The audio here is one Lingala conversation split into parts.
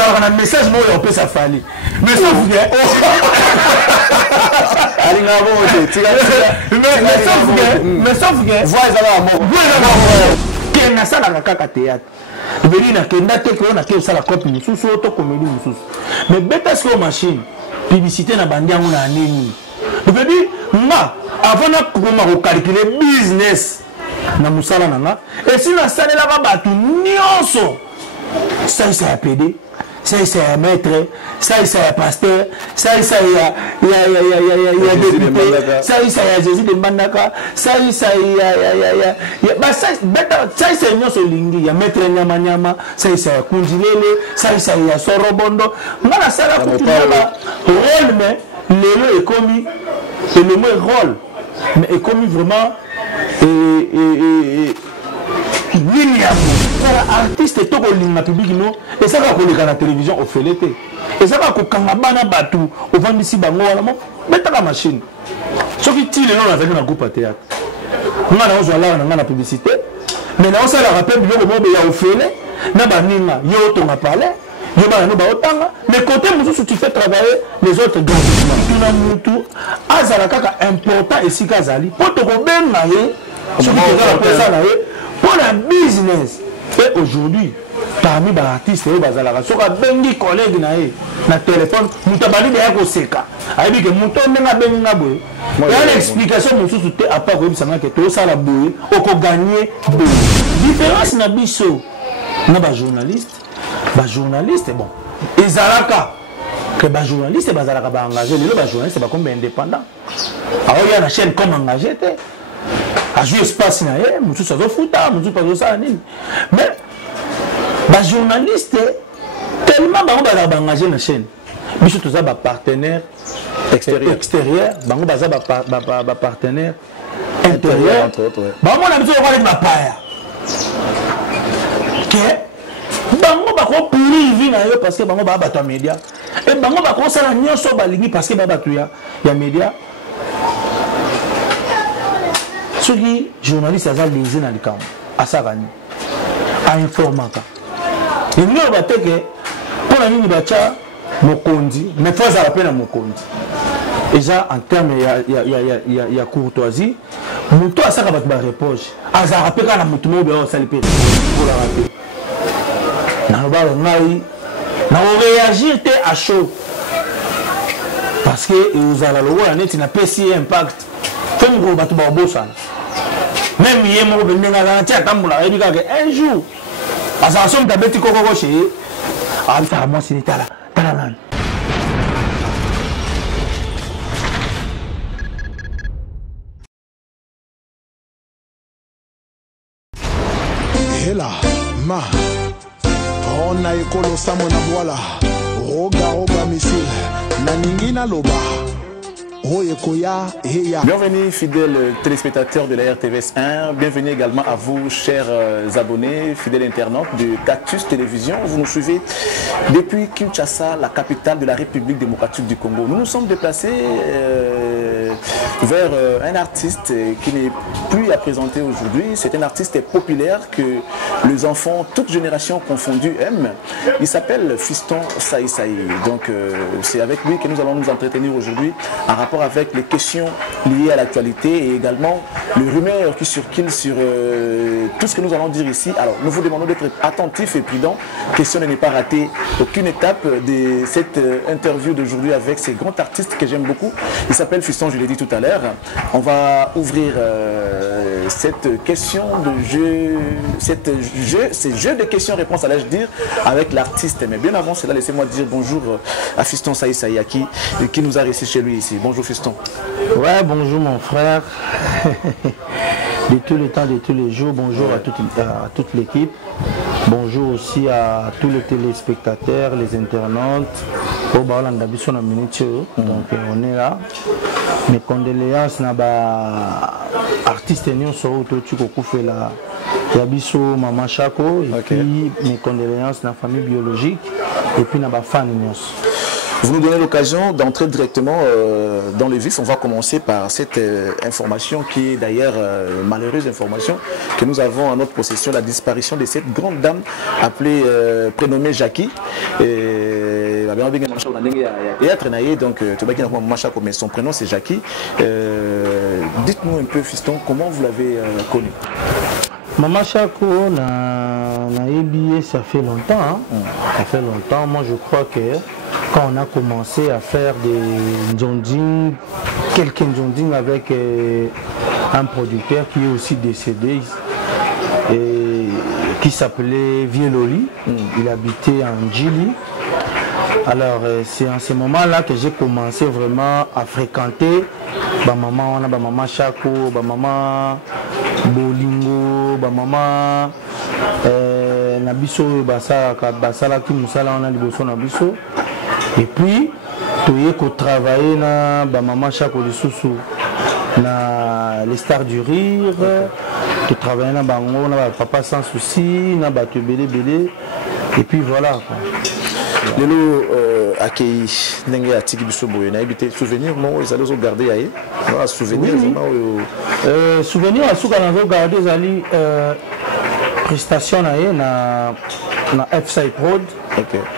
avoir un message, moi, on peut s'affaler. Mais sauf que. Mais sauf que. Voix na sala na kaka théâtre veli na kenda te ko na ke sala copie mususu to comédie mususu mais beta sur machine publicité na bandiango na nini veli ma avant na kuma ko calculer business na musala na et si na salela ba batu nyonso ça c'est PD ça c'est maître ça c'est pasteur ça c'est ya député ça c'est Jésus de Mbandaka ça c'est bah ça c'est nyonso lingi ya maître nyama nyama ça c'est Kundilele ça c'est ya Sorobondo ngana sala kutuna rôle mais lelo est commis et le mot rôle mais est commis vraiment William, artiste tout le monde public non et ça va qu'on la télévision au fait et ça va qu'on kangabana batu au vend ici bango wala mo mettre la machine ce qui tire non avec un groupe à théâtre on a on là on a la publicité mais là on ça la rappelle bien le monde ya au fait na baninga yo to na parler yo ba no ba otanga mais côté mususu tu fais travailler les autres gratuitement tout na mutu azala kaka important et si kazali pour to ko benga ye ce qui est ça là pour la business. Et aujourd'hui, parmi les artistes, il y a des collègues na téléphone, nous avons dit que c'est ça. Il y a une explication à part que tout ça la bouée, on peut gagner. Différence na biso, na ba journaliste, bon. Et Zalaka, que ba journaliste, ba Zalaka ba engagé, les ba journaliste ba comme indépendant. Alors il y a une chaîne comme engagé. A joué espace na ye, mutu ça zo futa, mutu pas zo ça nini. Mais ba journaliste tellement ba engagé na chaîne. Biso to za ba partenaire extérieur, bango ba za ba partenaire intérieur. Ba mo na biso ko avec ma paya. Que bango ba ko pourri vie na yo parce que bango ba ba to média. Et bango ba ko sala nyonso ba lingi parce que ba tu ya média. Ceux qui journalistes à les dans le camp, à Savani, à informaka. Et nous on va te que pour la ligne bacha mokondi, mais faut ça rappelle à mokondi. Et ça en termes il y a courtoisie, muto à ça va te reproche. À ça rappelle quand la muto mo be ça le pour la rappeler. Na ba ngai na réagir te à chaud. Parce que vous allez le voir net na PC impact. Comme gros bateau ba bossa. Même hier, je vais un jour, à sa somme de bêtis coco chez Alpha, moi, c'est là. Et là, ma, on a écolo Samona voilà, roga missile, naningina loba. Bienvenue fidèles téléspectateurs de la RTVS 1, bienvenue également à vous chers abonnés, fidèles internautes de Cactus Télévision. Vous nous suivez depuis Kinshasa, la capitale de la République démocratique du Congo. Nous nous sommes déplacés vers un artiste qui n'est plus à présenter aujourd'hui. C'est un artiste populaire que les enfants, toutes générations confondues, aiment. Il s'appelle Fiston Saï Saï. Donc c'est avec lui que nous allons nous entretenir aujourd'hui en rapport avec les questions liées à l'actualité et également les rumeurs qui circulent sur tout ce que nous allons dire ici. Alors nous vous demandons d'être attentifs et prudents, question de ne pas rater aucune étape de cette interview d'aujourd'hui avec ces grands artistes que j'aime beaucoup. Il s'appelle Fiston, je l'ai dit tout à l'heure. On va ouvrir cette question de jeu, ces jeux de questions-réponses, allais-je dire, avec l'artiste. Mais bien avant cela, laissez-moi dire bonjour à Fiston Saï Saï qui nous a reçu chez lui ici. Bonjour Fiston. Ouais, bonjour mon frère. De tout le temps, de tous les jours, bonjour à toute l'équipe. Bonjour aussi à tous les téléspectateurs, les internautes. Donc on est là. Mes condoléances à l'artiste Nyonso Tukokufela Yabiso Mama Chako et puis mes condoléances à la famille biologique et puis à la fan Nyonso. Vous nous donnez l'occasion d'entrer directement dans le vif. On va commencer par cette information qui est d'ailleurs malheureuse information que nous avons en notre possession, la disparition de cette grande dame appelée, prénommée Jackie. Donc, mais son prénom c'est Jackie. Dites-nous un peu, fiston, comment vous l'avez connue? Maman Chako, na EBA, ça fait longtemps. Hein? Ça fait longtemps. Moi, je crois que quand on a commencé à faire des njonding, quelques njonding avec un producteur qui est aussi décédé, et qui s'appelait Vieloli. Il habitait en Djili. Alors, c'est en ce moment-là que j'ai commencé vraiment à fréquenter maman, on a maman Chako, maman Bolingo, maman Nabiso, Basala qui Moussala, on a liboso Nabiso. Et puis, tu es travailler na maman Chako de Soussou, na les stars du rire, tu travailles na bango, na papa sans souci, na batu belé belé. Et puis voilà quoi. Lelo accueilli n'engé atiki biso boye na habité souvenir non ils allaient garder aïe voilà souvenir souvenir à souka na garder zali prestation na F-Side Prod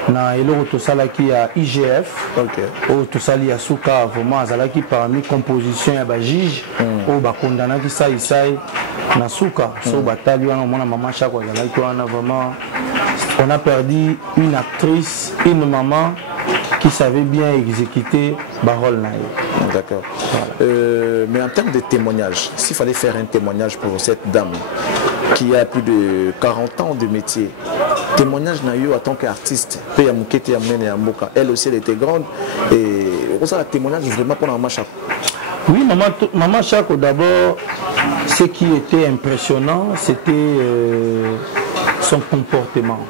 na eloko tosalaki ya IGF o tosali ya souka vraiment azalaki parmi composition ya ba juge o ba kondanaki sai na souka so batali wana mona maman Chako azalaki wana vraiment. On a perdu une actrice, une maman qui savait bien exécuter Barol Naï. D'accord. Voilà. Mais en termes de témoignage, s'il fallait faire un témoignage pour cette dame qui a plus de 40 ans de métier, témoignage Naïo en tant qu'artiste, elle aussi elle était grande, et on a un témoignage vraiment pour Maman Chako. Oui, Maman Chako d'abord, ce qui était impressionnant, c'était son comportement.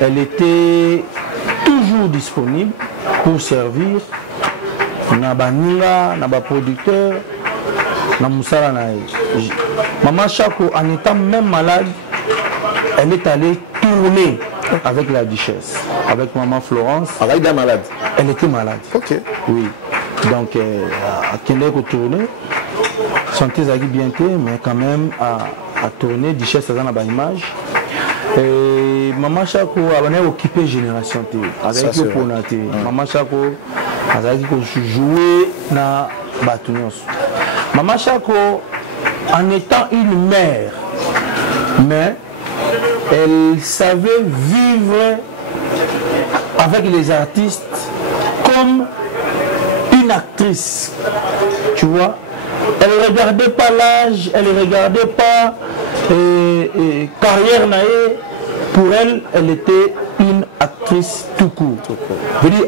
Elle était toujours disponible pour servir Nabaninga, Naba producteur, Namoussala Nae. Maman Chako, en étant même malade, elle est allée tourner avec la duchesse, avec Maman Florence. Elle était malade. Elle était malade. Ok. Oui. Donc, à Kendek tourner, santé Zagi bien mais quand même à tourner, duchesse dans la image. Et Maman Chako a occupé Génération T avec le Ponaté. Maman Chako a joué dans Batunios. Maman Chako, en étant une mère, mais elle savait vivre avec les artistes comme une actrice. Tu vois, elle ne regardait pas l'âge, elle ne regardait pas carrière naïe. Pour elle, elle était une actrice tout court.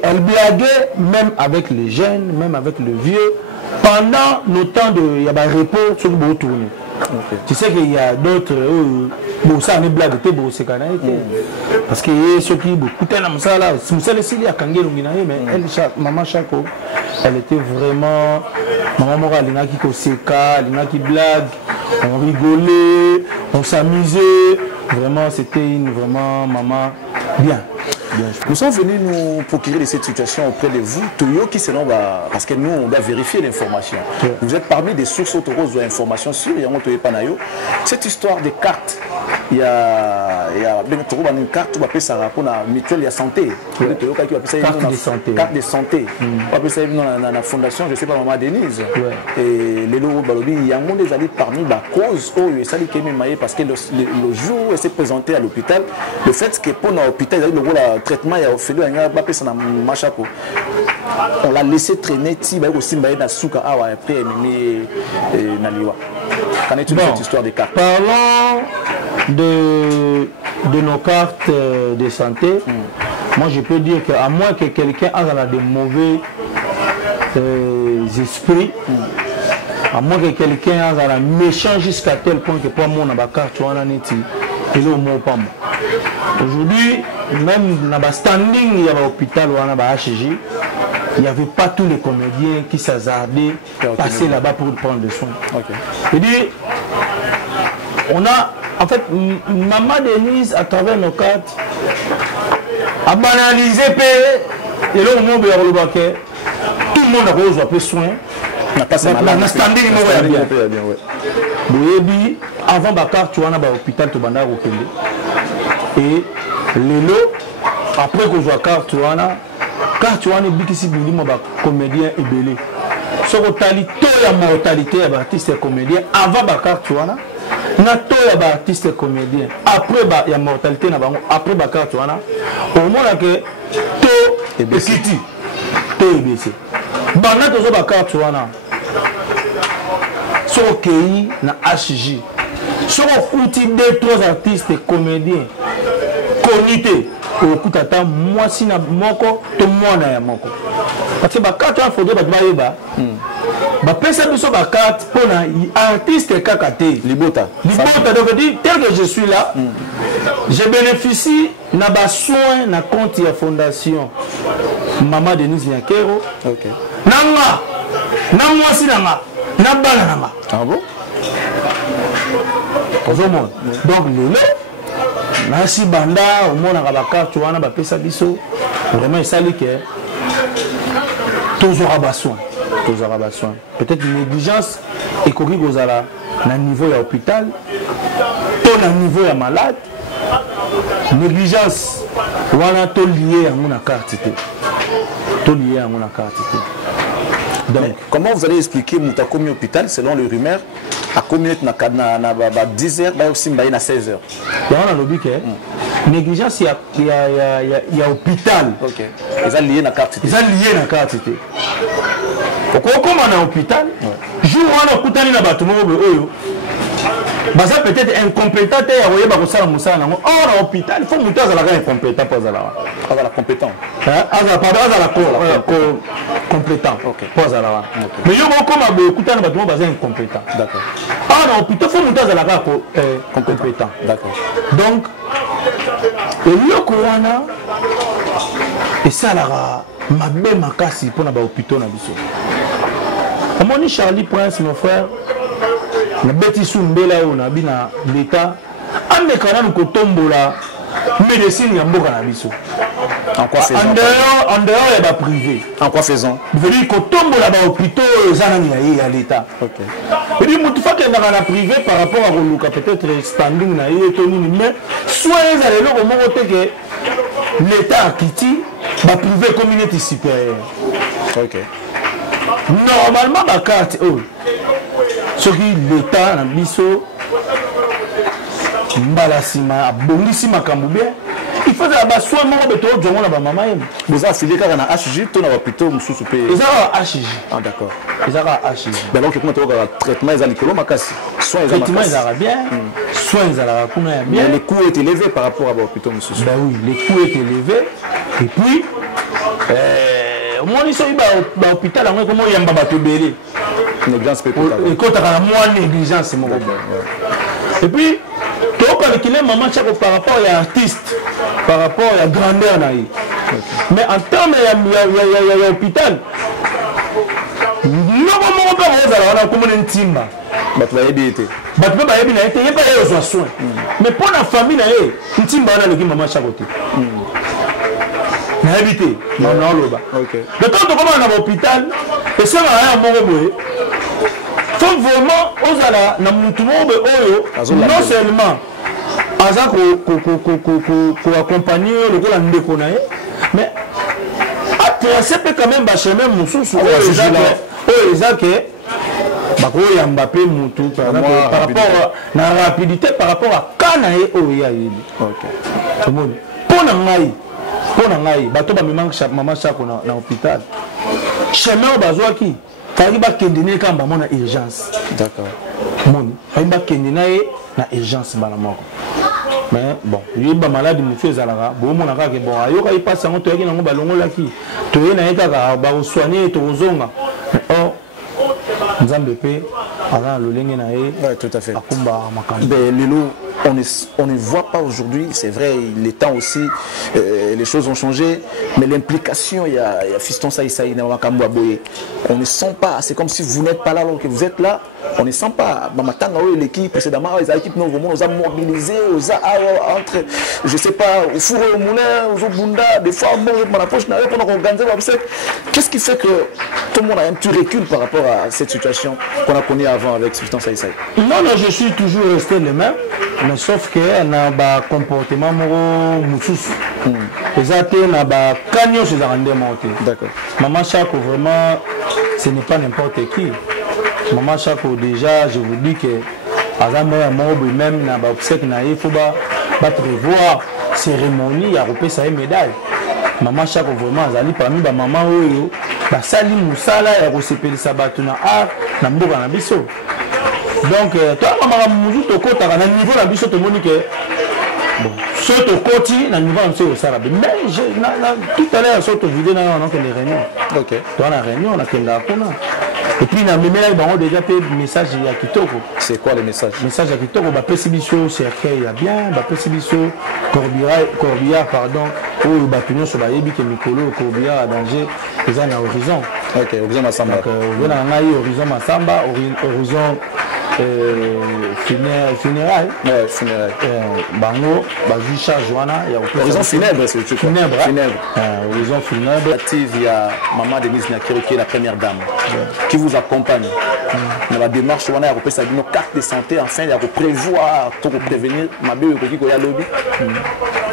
Elle blaguait même avec les jeunes, même avec le vieux, pendant le temps de repos sur le beau tourner. Tu sais qu'il y a d'autres bon ça n'est blague c'est parce que ceux qui beaucoup mais elle Maman Chako elle était vraiment maman morale qui blague on rigolait on s'amusait vraiment c'était une vraiment maman bien. Nous sommes venus nous procurer de cette situation auprès de vous, qui selon parce que nous on doit vérifier l'information. Vous êtes parmi des sources autoroses d'informations sur cette histoire des cartes. Il y a une carte qui ça rapport à mutuelle de santé. Carte de santé. On appelle ça dans la fondation, je ne sais pas, Maman Denise. Et les lots balobi, il y a un monde des alliés parmi la cause où il s'est mis parce que le jour où elle s'est présentée à l'hôpital, le fait que pour l'hôpital, il y a le traitement, il y a fait Maman Chako. On l'a laissé traîner, il y a aussi une souka après Naliwa. Qu'en est-il de cette histoire des cartes? Parlons de nos cartes de santé. Moi je peux dire qu'à moins que quelqu'un ait de mauvais esprits, à moins que quelqu'un ait un méchant jusqu'à tel point que pour moi on a ma carte aujourd'hui, même dans le standing, il y a l'hôpital ou à HG, il n'y avait pas tous les comédiens qui s'hasardaient passer là-bas pour prendre des soins. C'est-à-dire, on a, en fait, Maman Denise, à travers nos cartes, a banalisé Et là, au moment où il y a le baquet, tout le monde a besoin de soin. Na standing moko ya bien. Boyebi avant bakar tu wana ba hôpital to banda ko kende. Et lelo après ko zo carte tu wana bikisi bilimo ba comédien ebelé. Soko tali to ya mortalité ya artiste comédien avant bakar tu wana na to ya ba artiste comédien après ba ya mortalité na bango après bakar tu wana au moins que to ebekiti to ebese. Bana to zo bakar tu wana sur KI na HJ sur outil de trois artistes comédiens connus au kutata moi si na moko to mwana ya moko parce que ba carte en photo ba yeba ba pesa biso ba carte pour na artiste kakate libota donc dire tel que je suis là je bénéficie na ba soin na compte ya fondation Maman Denise Nyakero OK nanga na moi si nanga na bana nanga. Ah bon? Donc le nasi banda au monde à la carte tu vois na ba pesa biso vraiment ça li que toujours abasoin peut-être une négligence économique gozala na niveau ya hôpital to na niveau ya malade négligence wana to lié à mon carte Donc, comment vous allez expliquer Mouta commis hôpital selon les rumeurs à combien na 10h ba aussi na 16h. On a lobby que négligence il y a hôpital. OK. Ils ont lié na carte. Pourquoi comme on a hôpital jour on a kutani na bato mo oyo baza peut-être incompétent ya koyeba kosala mosala nango or na hôpital il faut mutu azalaka incompétent po azala compétent compétent po azala wana mais yo bokoma boekutana bato mo baza incompétent d'accord or na hôpital faut mutu azalaka compétent d'accord donc eloko wana esalaka mabe makasi mpona bahôpitaux na biso omoni Charlie Prince mon frère na beti sumbela oyo na bina l'état ameka nanu kotombola médecine ya mboka na biso en quoi faisant en dehors ya ba privé en quoi faisant veut dire kotombola ba hôpitaux eza nani ya l'état OK veut dire mutu fakendaka na privé par rapport à koluka peut-être standing na ye to nini mais soit ezala eloko moko te ke l'état akiti ba privé communauté supérieure OK normalement ba carte ce qui l'état na biso mbala sima abongisi makambo bien il faut la soin moko beto jongo na ba mama yem vous affilié kaka na HJ to na hôpital mususu pe ezaka HJ ah d'accord ezaka HJ donc comment tu vois traitement ezali kolo makasi soin ezala bien soin ezala kuna ya bien les coûts est élevé par rapport à hôpital mususu ben oui les coûts est élevé et puis moi, je hôpital, comment il y a un bateau belé. Négligence peut et quand tu as moins négligence, et puis, tu as calculé maman par rapport à l'artiste, par rapport à la grandeur. Mais en termes de l'hôpital, nous ne pouvons pas timba. Mais pour la famille, il timba na maman chakote. Na habité non loba OK mais quand on commence à l'hôpital et ça va moko boye faut vraiment osala na mutu mobe oyo non seulement aza ko accompagner le ko la ndeko na ye mais tracer quand même ba chemin mususu oyo ezake bako ya Mbappé mutu par rapport na rapidité par rapport à Kanae oyo ya yeli OK tout le monde pour na ngai pour ngai bato ba maman chako na hôpital chemin bazwaki fali ba kendene kamba mona urgence d'accord moni fali ba kendene na urgence bana moko mais bon yiba malade mu fait zalaka bo mona ka ke bon ayoka ipasa ngo to yaki nango balongolaki to ye na yeka ba soigner to zonga oh nzambe pe ala lolenge na ye ouais tout à fait akumba makambo ben lelo on ne voit pas aujourd'hui, c'est vrai, les temps aussi, les choses ont changé, mais l'implication, il y a Fiston Saïsaï, on ne sent pas, c'est comme si vous n'êtes pas là alors que vous êtes là, on ne sent pas. L'équipe précédemment, les équipes nous ont mobilisés, entre, je ne sais pas, au four au moulin, aux bunda, des fois, on a poche, on a organisé. Qu'est-ce qui fait que tout le monde a un petit recul par rapport à cette situation qu'on a connue avant avec Fiston Saïsaï? Non, je suis toujours resté le même, mais sauf que na ba comportement moro mususu. Exactement, na ba canyon chez Arandé monté. D'accord. Maman Chako, vraiment, ce n'est pas n'importe qui. Maman Chako, déjà, je vous dis que même na ba obsèque na il faut ba prévoir cérémonie à repérer sa médaille. Maman Chako, vraiment, azali parmi ba maman oyo ba sali musala ya resepeli sabatu na art na mboka na biso. Donc, toi, maman, tu as un niveau de biso, tu bon, ce que tu as niveau de ça. Mais tout à l'heure, sur ta vidéo, on a des réunions. Ok. Toi, la réunion, on a des réunions. Et puis, on a déjà fait des messages à Kitoko. C'est quoi les messages? Message à Kitoko, Pessibiso, c'est il y a bien, Pessibiso, Corbillard, pardon, ou Batunion sur la Yebi, qui est Mikolo, Corbillard à danger, ils ont un horizon. Ok, horizon Massamba. Donc, on a un horizon Massamba, horizon. Funérailles. Ouais, funérailles. Bango, Bajucha, Joana, il y a horizon funèbre, c'est tout. Funèbre. Horizon funèbre. Il y a Maman Denise Nakiri qui est la première dame qui vous accompagne. Dans la démarche, on a repéré nos cartes de santé, enfin, il y a prévoir, pour prévenir, ma belle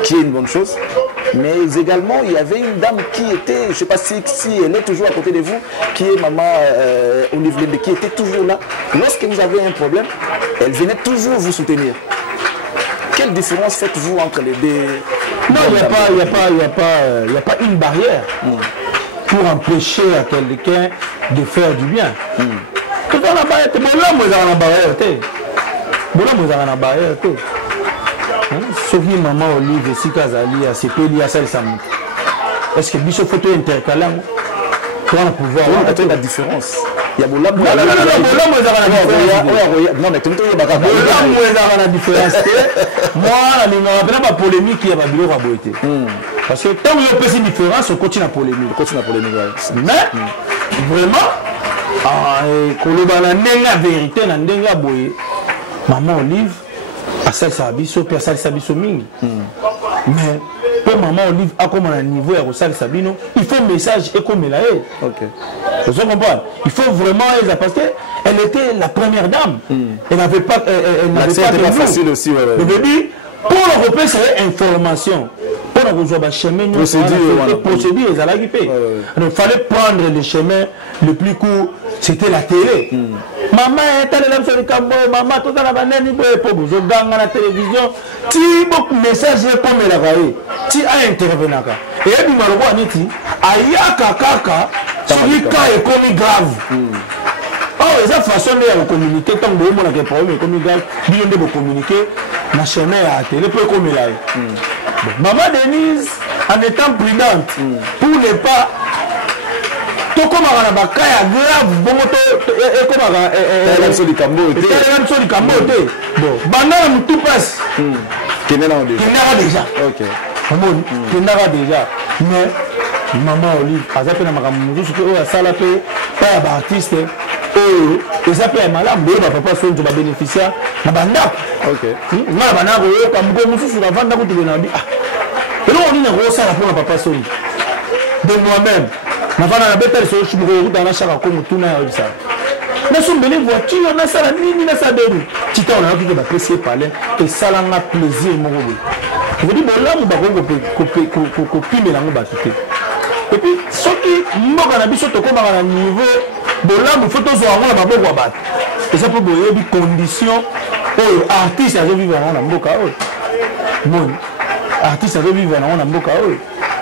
qui est une bonne chose. Mais également, il y avait une dame qui était, je ne sais pas si elle est toujours à côté de vous, qui est Maman Olivier, qui était toujours là. Lorsque vous avez un problème, elle venait toujours vous soutenir. Quelle différence faites-vous entre les deux? Non, il n'y a pas une barrière pour empêcher à quelqu'un de faire du bien. Tout dans la barrière, sauf que Maman Olive, si Kazali, a CPLI, a Salsamou. Est-ce que Bicho photo intercalé? Pour pouvoir voir la différence. Il y a beaucoup de différence. Moi, je me rappelle la polémique qui est à Bilo Raboité. Parce que tant qu'il y a une différence, on continue la polémique. Mais, vraiment, quand on a la vérité, on a la vérité. Maman Olive, à ça, ça a biso, puis à ça, ça a biso mingi. Mais, pour Maman Olive, à comme un niveau, à ça, ça bino, il faut un message et comme elle a. Ok. Vous comprenez? Il faut vraiment, parce qu'elle était la première dame. Elle n'avait pas. C'était pas facile aussi. Le début, pour le repérer, c'est information. Pour le rejoindre chemin, procédure, ils allaient équiper. Il fallait prendre le chemin le plus court, c'était la télé. Maman est allée dans le cambo, maman, tout à l'heure, pour vous dans la télévision. Tu beaucoup de messages comme elle a vaillé. Tu as intervenu. Et puis, malheureusement, Niti, Ayaka Kaka, celui qui est commis grave. Oh, c'est la façon de communiquer. Tant que vous avez un problème, commis grave, vous devez communiquer. Ma chemin à la télé, pour comme elle a. Maman Denise, en étant prudente, pour ne pas. Comme on a grave, bon, tout passe. Qui déjà. Mais Maman Olive, a zappé na makamuzu, a salapé, pas d'artiste, et ça peut être malade, mais papa son de bénéficiaire, na banda. Ok. Na banda, comme beaucoup sur la vente, na tu venabi. Et là on dit na rosa la pour papa son. De moi-même. Na vana na beta so je me dans la chara comme tout na ça. Na son belle voiture na sala nini na sa deru. Tita on a vu que ba apprécier parler et ça la na plaisir mon gogo. Je vous dis bon là on va copier la ba tout. Et puis ce qui mboka na biso to koma na niveau bon là il faut toujours avoir ba boko ba. Et ça peut boyer des conditions oh artiste a vivre na mboka oh. Bon artiste a vivre na mboka oh.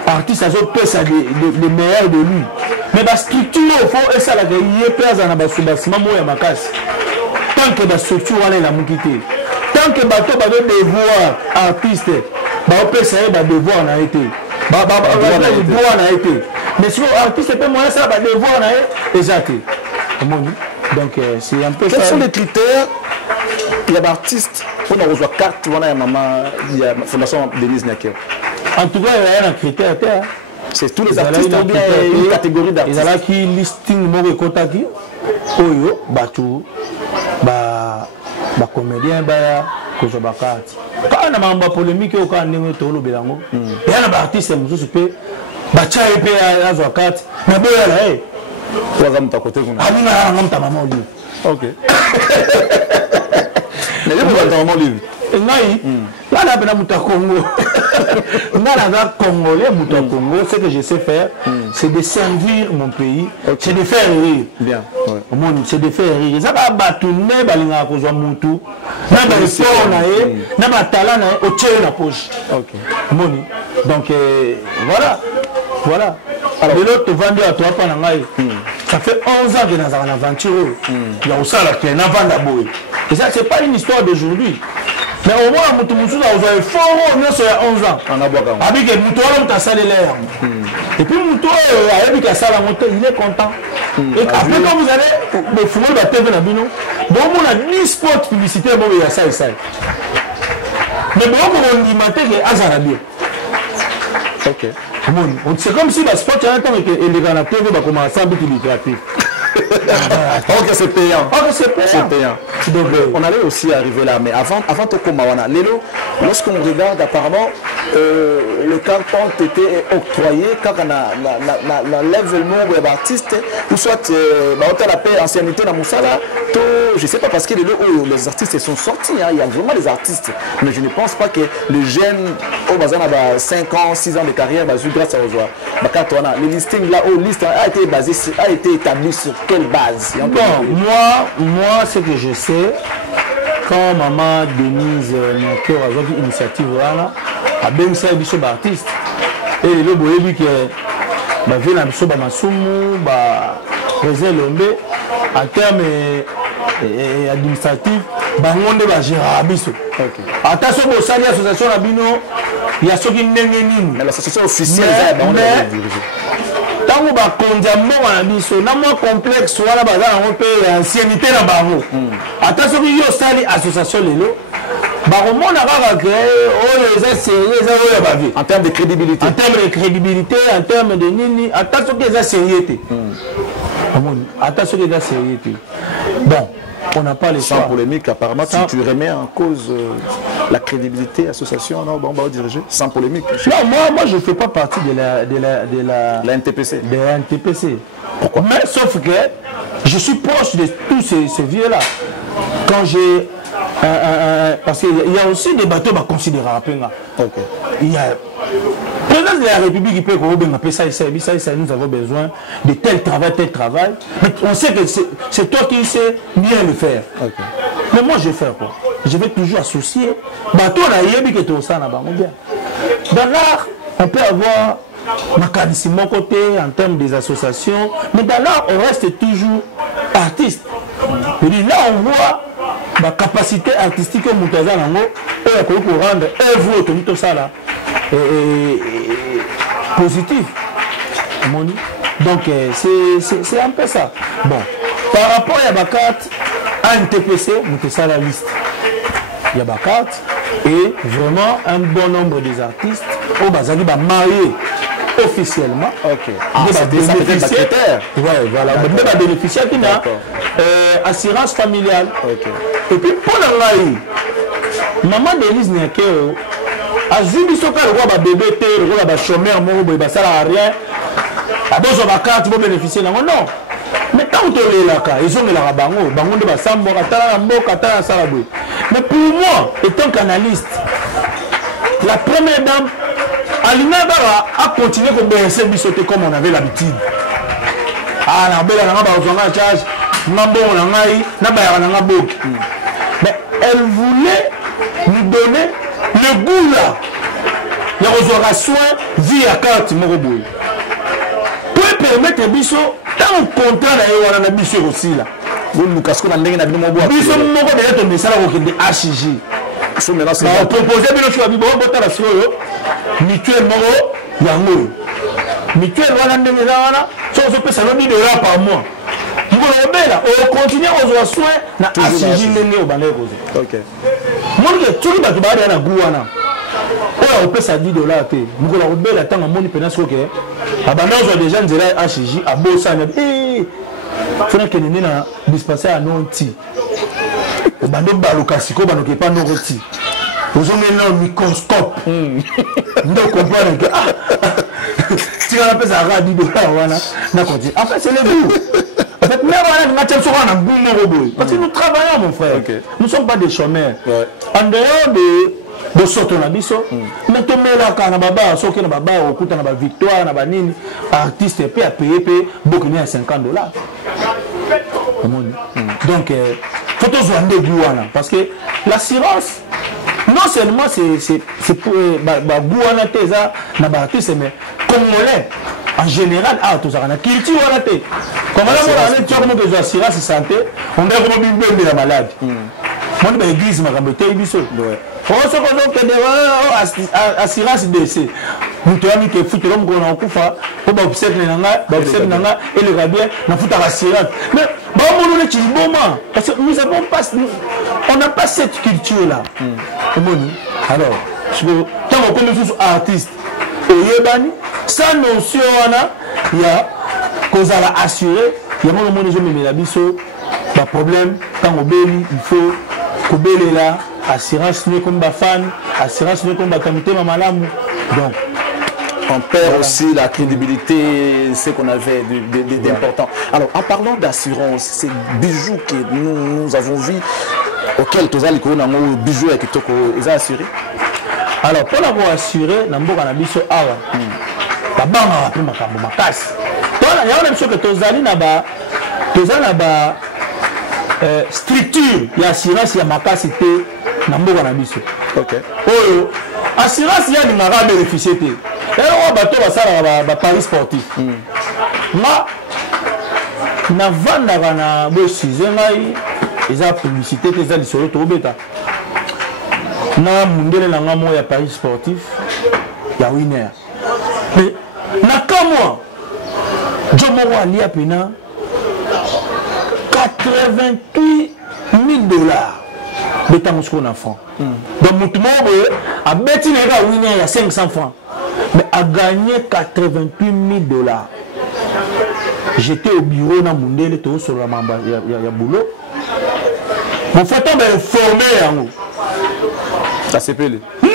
Artiste a pesa les meilleurs de lui. Mais la structure au fond et ça la gagne pesa na basubasima moya makasi. Tant que la structure elle la mukité. Tant que bato ba devoir artiste ba pesa ba devoir na été. Devoir na été. Mais si l'artiste peut moyen ça ba devoir na exact. Donc c'est un peu quels sont les critères Il y a des artistes, on a reçu carte, on a maman, il y a la Fondation Denise Nakeo. En tout cas, il y a un critère. C'est tous les artistes ou bien une catégorie d'artistes. Il y a qui listing moko kotaki oyo batu ba comédien ba kozo bakati. Quand on a mamba polémique au quand ndenge tolo belango. Il y a un artiste mususu pe bacha epe azwa kati. Na boya la eh. Kwa mta côté kuna. Amina ngamta mama oli. OK. Mais je vais dans mon livre. Ngai, là on a muta Congo. Nana congolais muta Congo, ce que je sais faire, c'est de servir mon pays, c'est de faire rire. Bien. C'est de faire rire. Ça va batouner balinga kozwa mutu. Na ba sport na ye, na ba talent na au tchè na poche. OK. Moni. Donc voilà. Voilà. Alors l'autre vendu à toi pendant ngai. Ça fait 11 ans que dans une aventure. Il y a aussi la qui est en avant d'abord. Et ça c'est pas une histoire d'aujourd'hui. Mais au moins, vous avez fort, il y a 11 ans. Avec les moutons, on a salé l'air. Et puis, le mouton, il est content. Et après, quand vous allez, le football va TV dans Bino, donc on a 10 spots publicitaires, il y a ça et ça. Mais bon, on alimente que Azarabie. OK. C'est comme si le spot, il y a un temps que les gars, la TV va commencer à être lucratif. OK, c'est payant. OK, c'est payant. Donc, on allait aussi arriver là, mais avant de Komawana, Lélo, lorsqu'on regarde apparemment, le carton était octroyé quand on a l'enlèvement des artistes, ou soit on a la paix ancienneté dans Moussala, je ne sais pas parce que les artistes sont sortis, hein, il y a vraiment des artistes, mais je ne pense pas que les jeunes, au bazar, 5 ans, 6 ans de carrière, grâce à Ozoa. Le listing là, a été établi sur quelle base? Bon, moi, ce que je sais, quand maman Denise Nakeo a eu l'initiative, a bien ça, il y a des artistes. Et le boyebi que vient à Masumu, Lombe, en termes administratifs, bangonde va gérer Abisso. Attention, au sein de l'association Abino, il y a ceux qui n'aiment pas. Mais l'association officielle, tant que ba condamné à biso na mo complexe wala bazana on paye ancienneté na bango attention que yo sali association lelo ba romona kaka que oh les sérieux ça ba vie en termes de crédibilité en termes de nini attention que ça sérieuté attention que ça sérieuté bon on n'a pas les sans polémique apparemment tu remets en cause la crédibilité de l'association, non, on va diriger sans polémique. Non, moi je ne fais pas partie de la NTPC. De la NTPC. Pourquoi? Mais sauf que je suis proche de tous ces vieux-là. Quand j'ai... parce qu'il y a aussi des bateaux considérables. Il y a... Le président de la République qui peut appeler ça, nous avons besoin de tel travail. Mais on sait que c'est toi qui sais bien le faire. Mais moi je vais faire quoi? Je vais toujours associer. Bateau na yebi que tout ça na ba bien. Dans l'art, on peut avoir mécanisme mon côté en termes des associations, mais dans l'art, on reste toujours artiste. Et là, on voit la capacité artistique que Moutaza Nango et pour rendre œuvre tout ça là positif. Donc c'est un peu ça. Bon, par rapport à Bakat, à NTPC, Moutaza la liste. Il y a Bakat et vraiment un bon nombre des artistes au Bazali va marier officiellement. Ok. Ouais, voilà. On va bénéficier d'une assurance familiale. Okay. Et puis pour la maman Denise Nakeo a vu ce que le roi bébé, le roi chômeur, il ne sert à rien. A besoin de Bakat, tu vas bénéficier. Non. Mais tant que tu es là, ils ont la bango, bango de Bassambo, Katana Salabou. Mais pour moi, étant qu'analyste, la première dame, Alina Bara a continué comme BSB comme on avait l'habitude. Ah, la belle a charge, mais elle voulait nous donner le goût là. Il y aura soin via carte Moroboui. Pour permettre Bisso, tant contrat on a Bisso aussi là. Nous casquons dans les Bisso Moko de ton message au HG. On proposait bien sûr à Bibo, mutuel Moro, Yango. Mutuel Wana Ndemezana, ça on se peut $10 par mois. mokolo obela okontinue kozwa soin na asiji ndenge obandaki kozwa monike soki bato baadea na gu wana oyo akopesa $10 te mokolo akobela ntango amoni mpena sikoke abanda ozwa deja nzela ya asiji abosani fona kende nde na dispensaire ya nonti obanda obaluka sikoyo banoke epa noko ti ozongeli na microscope nde okomprendre ke tika napesa aka $10 wana na continue en fait c'est le but en fait même wana ninga tia biso kaka na goût moko boye parce que nous travaillons mon frère nous ne sommes pas des chômeurs en dehors de soto na biso mais tomelaka na babar soki na babar okuta na bavictoire na banini artiste mpe apaye mpe bokini ya $50 omoni donc faut tozwa nde goût wana parce que l'assurance non seulement c'est pour bagoût wana te eza na baartiste mais congolais en général tozalaka na culture wana te congolais moana tioko moto ezwa assurance santé ondeko mobibembela maladi moni baeglise makambo etei biso soki ozokende assurance dc moto yami ke futela mokolo na kokufa mpo baobsèque na nga eleka bien nafutaka assurance mais baomona neti liboma parce que nous avons pas on n'a pas cette culture là omoni alors ntango okomi susu artiste oyebani sans notion wana ya kozala assuré yango nomoni ezomemela biso baproblème ntango obeli il faut kobelela assurance ne comme bafan assurance ne comme bakamite mamalamu donc on perd aussi la crédibilité, ce qu'on avait d'important. Alors, en parlant d'assurance, ces bijoux que nous avons vus, auxquels tous les bijoux et qui sont assurés. Alors, pour l'avoir assuré, nous avons assuré awa. La banque a pris ma casse. Il y a même chose que tous les structure, il y a assurance, il y a ma casse, nous avons assuré. Ok. Assurance, il y a des marins bénéficiés. Et on bateau va ça la paris sportif. Moi, na vanda na bosi zengai eza publicité te eza lisolo to beta. Na mundele na ngamo ya paris sportif ya winner. Mais na kamwa Jomo ali apena $88,000 beta mosco na franc. Donc mutumo boye a beti na winner ya 500 francs. Mais a gagné $88,000. J'étais au bureau dans Mundele, tout sur la mamba, il y a boulot. Mon photo m'a informé. Ça s'est pelé. Non,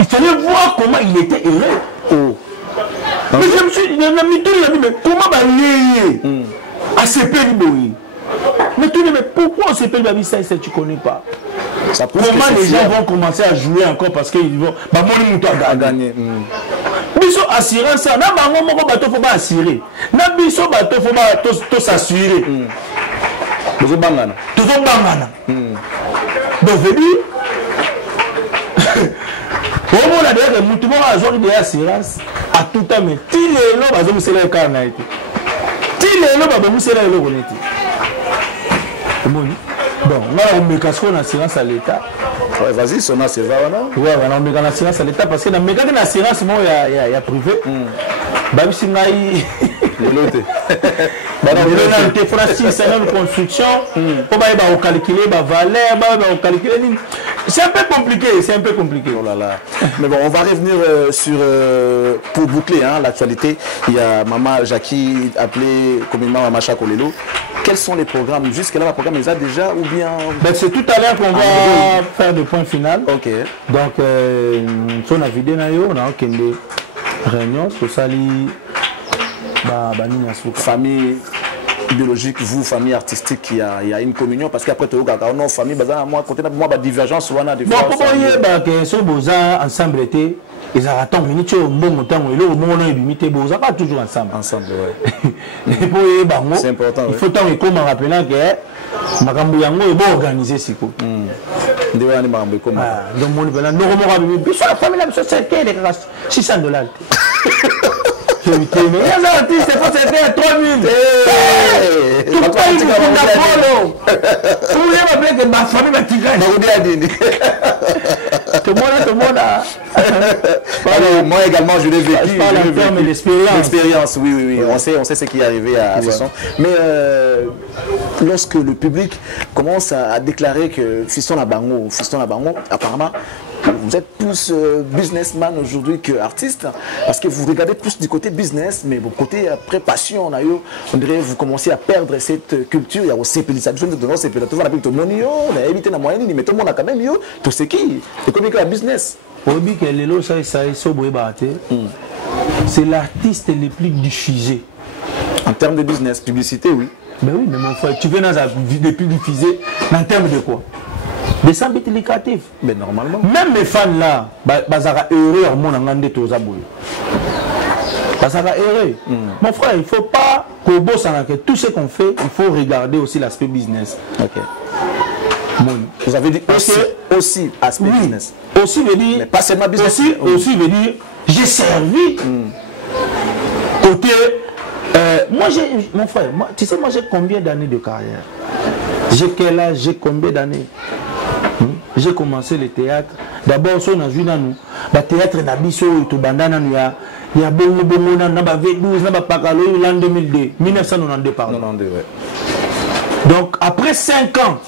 il fallait voir comment il était heureux. Oh. Mais je me suis dit, mais comment va lier à ce pays? Mais tu dis, mais pourquoi on s'appelle Babi ça, tu ne connais pas? Comment les gens vont commencer à jouer encore parce qu'ils vont. Bah, mon gagner. Biso assurance ça. Na bango moko bato faut pas assurer. Na biso bato faut pas tout s'assurer. Toujours bangana. Toujours bangana. Donc je dis. Au moins la dernière mutu mo a joué de assurance à tout temps mais ti lelo bazo musela ka na été. Ti lelo bazo musela lelo koneti. Omoni. Bon, on a un mécanisme d'assurance à l'État. Ouais, vas-y, son assurance, non? Oui, on a un mécanisme d'assurance à l'État parce que dans le mécanisme d'assurance, il y a privé. Bah, si on a il faut une construction, on va calculer la valeur, on va calculer. C'est un peu compliqué, c'est un peu compliqué. Oh là là. Mais bon, on va revenir sur, pour boucler l'actualité, il y a Maman Jackie, appelée communément Maman Chakolelo. Quels sont les programmes? Jusque-là, le programme est déjà ou bien... Ben, c'est tout à l'heure qu'on va faire le point final. Ok. Donc, sur la vidéo, on a une réunion sur Sali, famille biologique, vous, famille artistique, il y a une communion parce qu'après, tu as une famille, moi, côté de moi, divergence, on a des fois. Bon, pourquoi il y a ce beaux-arts ensemble été? Ils attendent minutes au bon temps et le moment où ils beaux-arts pas toujours ensemble. Ensemble, ouais. C'est important. Il faut tant que comme en rappelant que Makambu Yango est bon organisé, c'est quoi. Donc, mon événement, nous remontons la famille, la société, $600. Mais les artistes, c'est pas c'était 3000. Tout le pays du Polo. Vous voulez m'appeler que ma famille va tirer. Tout le monde a... Moi également, je l'ai vécu. Je parle en termes d'expérience. L'expérience, oui. Ouais. On sait ce qui est arrivé à Fiston. Mais lorsque le public commence à déclarer que Fiston Nabango, apparemment, vous êtes plus businessman aujourd'hui que artiste, parce que vous regardez plus du côté business, mais du côté après passion, on dirait vous commencez à perdre cette culture. Il y a aussi tout le monde éviter la moyenne, mais tout le monde a quand même tout ce qui est comme un business. C'est l'artiste le plus diffusé. En termes de business, publicité, oui. Mais oui, mais mon frère, tu veux dans la le plus diffusé en termes de quoi? Des sambits éducatifs. Mais normalement. Même les fans là, ils sont heureux à mon engagement de tous les abonnés. Ils sont heureux. Mon frère, il ne faut pas qu'au bout de tout ce qu'on fait, il faut regarder aussi l'aspect business. Ok. Vous avez dit aussi aspect business. Aussi veut dire. Mais pas seulement business. Aussi veut dire, j'ai servi. Côté. Moi, mon frère, tu sais, moi j'ai combien d'années de carrière? J'ai quel âge? J'ai combien d'années? J'ai commencé le théâtre. D'abord, si on a vu le théâtre Nabiso et tout bandana, il y a beaucoup de monde dans la V12, dans la Pacalo, l'an 2002, 1992 pardon. 92, ouais. Donc après 5 ans,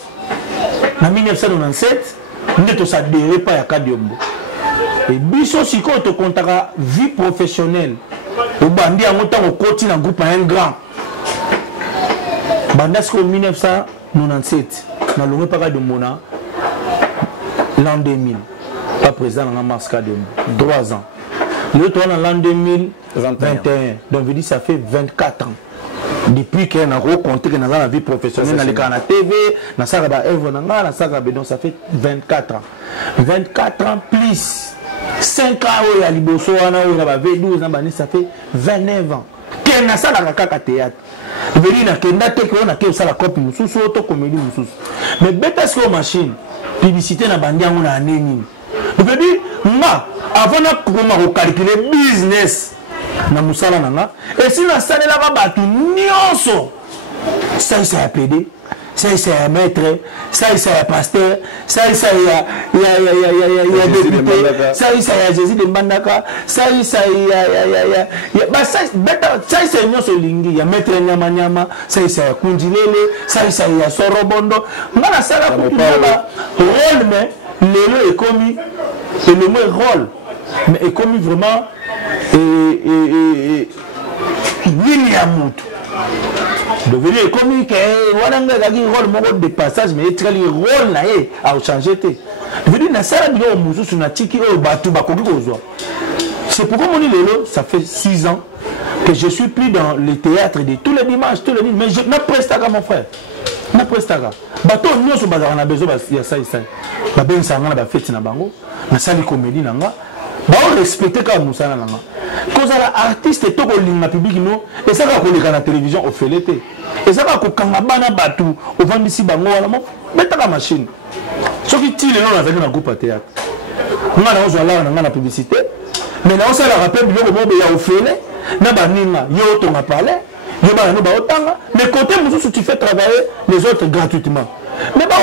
en 1997, nous avons adhéré pas à Kadiombo. Et Biso Siko te comptera vie professionnelle. Au bandi en autant au côté d'un groupe un grand. Bandasco 1997, dans le pas de Mona. L'an 2000, pas présent dans la mars 3 ans. L'autre en l'an 2021. Donc je dis ça fait 24 ans. Depuis qu'on a rencontré dans la vie professionnelle, dans la TV, dans la donc ça fait 24 ans. 24 ans plus 5 ans où il y a Liboso, ça fait 29 ans. Qu'on a ça dans le théâtre. Je veux dire qu'on a la copie, comédie. Mais bêta sur machine. Publicité na bandia on a nini. Je veux dire, moi, avant de calculer business na musala nanga, et si na salle là ba tu nyonso, ça c'est à PD, ça c'est à maître, ça c'est à pasteur, ça c'est ya député, ça c'est à Jésus de Mbandaka, ça c'est bah ça c'est nyonso lingi, ya maître nyama nyama, ça c'est à Kundilele, ça c'est à Sorobondo. Moi la salle pour tout rôle mais le est commis et le mot rôle mais est commis vraiment William devenir commis que voilà un rôle de passage mais il rôle là a changé te veut dire na sala bilo mususu na tiki o batu bakoki kozwa. C'est pourquoi mon lelo ça fait 6 ans que je suis plus dans le théâtre de tous les dimanches mais je na prestaka mon frère na prestaka bato nyonso bazaka na besoin ya ça ba ben sanga na ba fête na bango na sali comédie nanga ba on respecter ka musala nanga cause la artiste to ko linga public no et ça ka ko leka na télévision au felete et ça ka ko kanga bana batu au vandisi bango wala mo betaka machine soki ti le non avec na groupe théâtre ngana ozo la na publicité mais na on ça la rappel biloko mo be ya au fele na ba ninga yo to ma parler yo ba no ba otanga mais côté mususu tu fais travailler les autres gratuitement mais ba